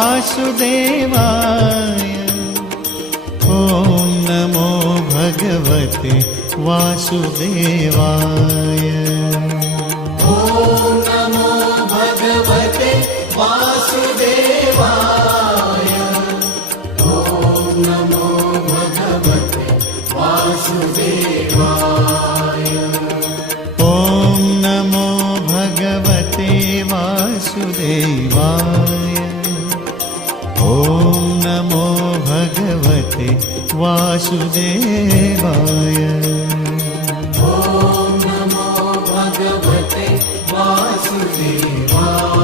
वासुदेवाय। ॐ नमो भगवते वासुदेवाय। ॐ नमो भगवते वासुदेवाय। ॐ नमो भगवते वासुदेवाय। ॐ नमो भगवते वासुदेवाय। ॐ नमो भगवते वासुदेवाय। ॐ नमो भगवते वासुदेवाय।